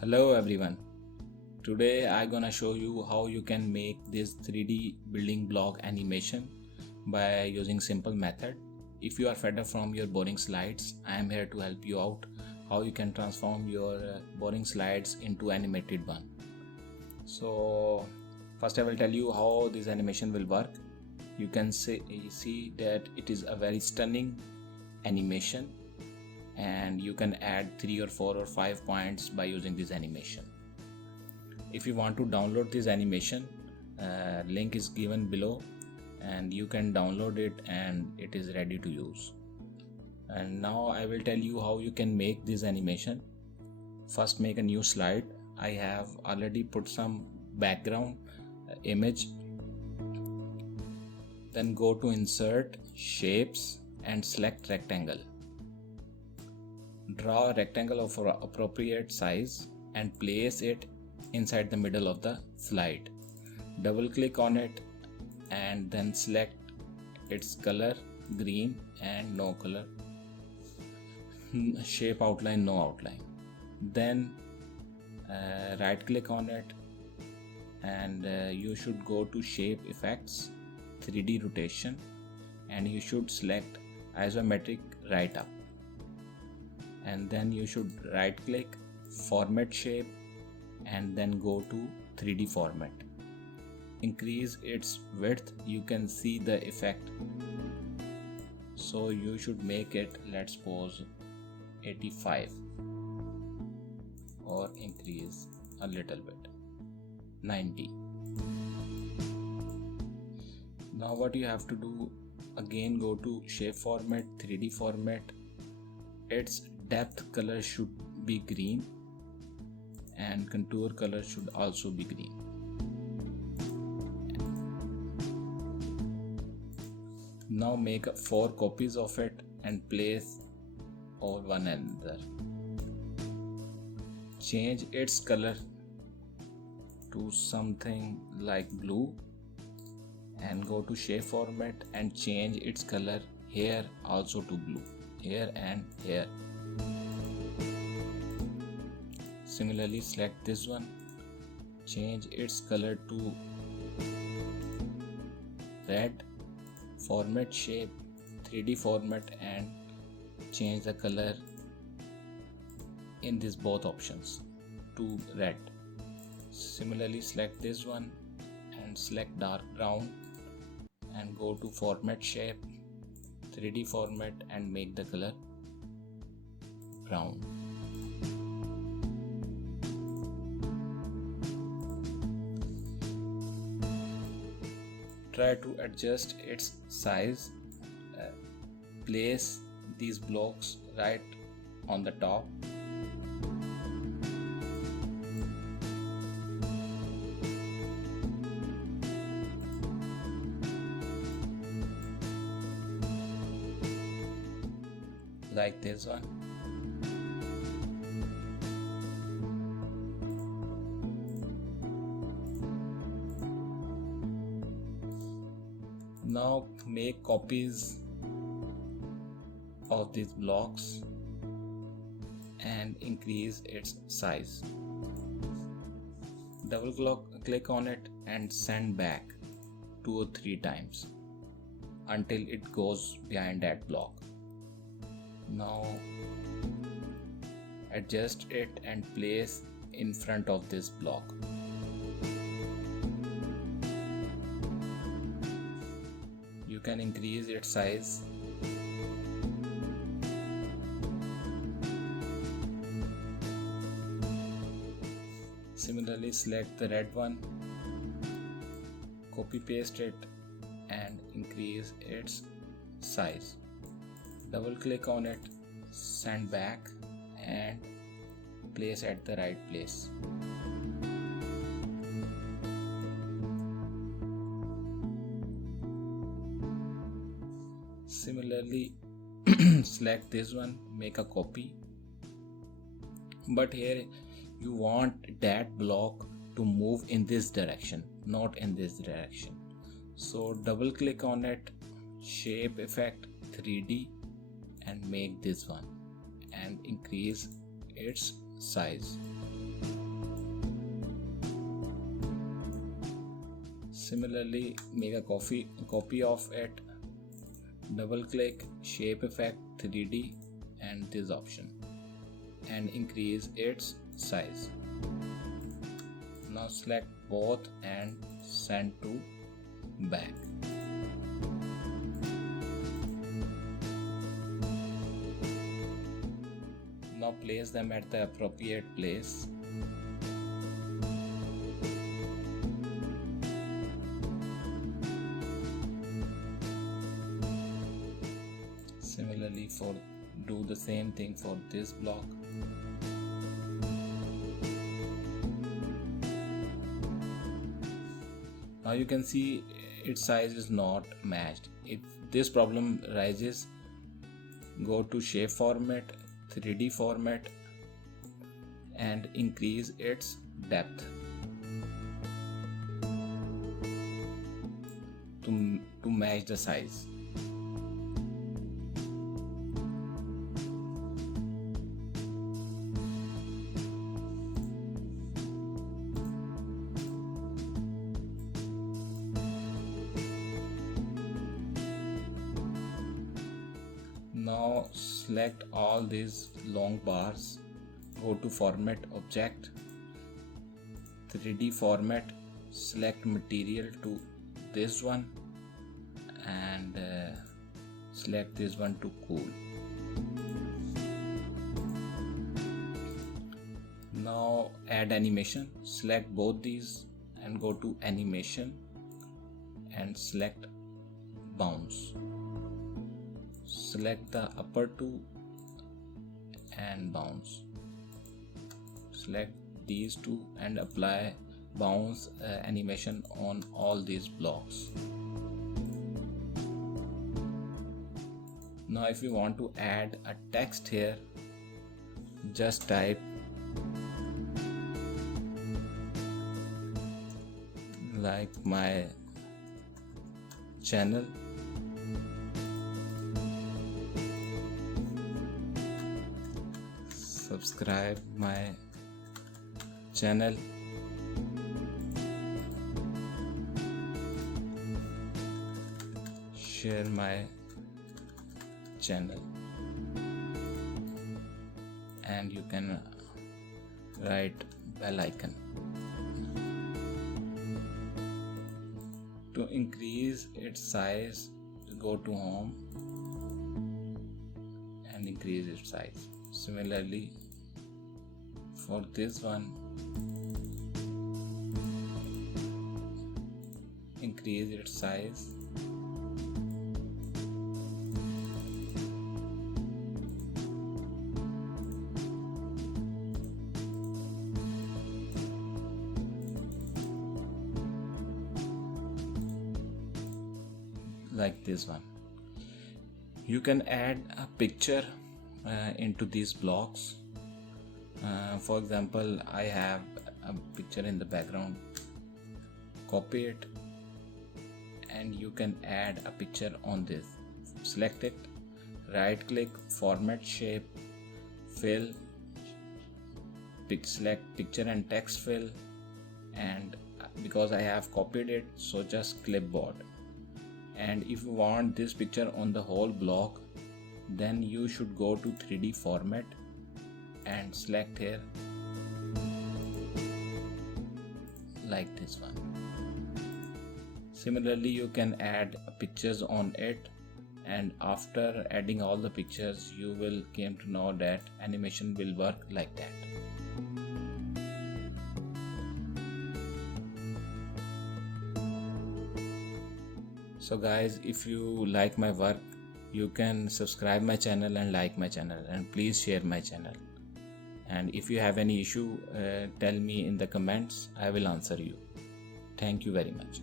Hello everyone. Today I'm gonna show you how you can make this 3D building block animation by using simple method. If you are fed up from your boring slides, I am here to help you out how you can transform your boring slides into animated one. So first I will tell you how this animation will work. You can see that it is a very stunning animation, and you can add 3 or 4 or 5 points by using this animation. If you want to download this animation, link is given below and you can download it and it is ready to use. And now I will tell you how you can make this animation. First, make a new slide. I have already put some background image. Then go to insert, shapes and select rectangle. Draw a rectangle of appropriate size and place it inside the middle of the slide. Double click on it and then select its color, green and no color. Shape outline, no outline. Then right click on it and you should go to shape effects, 3D rotation, and you should select isometric right up. And then you should right click, format shape, and then go to 3D format. Increase its width, you can see the effect. So you should make it, let's suppose 85, or increase a little bit, 90. Now what you have to do, again go to shape format, 3D format. Its depth color should be green and contour color should also be green. Now make 4 copies of it and place over one another. Change its color to something like blue and go to shape format and change its color here also to blue, here and here. Similarly, select this one, change its color to red, format shape, 3D format, and change the color in these both options to red. Similarly, select this one and select dark brown and go to format shape, 3D format, and make the color brown. Try to adjust its size. Place these blocks right on the top. Like this one. Now make copies of these blocks and increase its size. Double click on it and send back 2 or 3 times until it goes behind that block. Now adjust it and place in front of this block. You can increase its size. Similarly, select the red one, copy paste it and increase its size. Double click on it, send back and place at the right place. Similarly, select this one, make a copy, but here you want that block to move in this direction, not in this direction. So double click on it, shape effect, 3D, and make this one and increase its size. Similarly, make a copy of it, double click shape effect 3D and this option and increase its size. Now select both and send to back. Now place them at the appropriate place. Similarly, do the same thing for this block. Now you can see its size is not matched. If this problem arises, go to shape format, 3D format and increase its depth to match the size. Now select all these long bars, go to format object, 3D format, select material to this one and select this one to cool. Now add animation, select both these and go to animation and select bounce. Select the upper two and bounce. Select these two and apply bounce animation on all these blocks. Now if you want to add a text here, just type like my channel, subscribe my channel, share my channel, and you can write bell icon. To increase its size, go to home and increase its size. Similarly, for this one, increase its size. Like this one. You can add a picture into these blocks. For example, I have a picture in the background. Copy it and you can add a picture on this. Select it, right click, format shape, fill, select picture and text fill, and because I have copied it, so just clipboard. And if you want this picture on the whole block, then you should go to 3D format and select here like this one. Similarly, you can add pictures on it, and after adding all the pictures, you will came to know that animation will work like that. So guys, if you like my work, you can subscribe my channel and like my channel, and please share my channel. And if you have any issue, tell me in the comments. I will answer you. Thank you very much.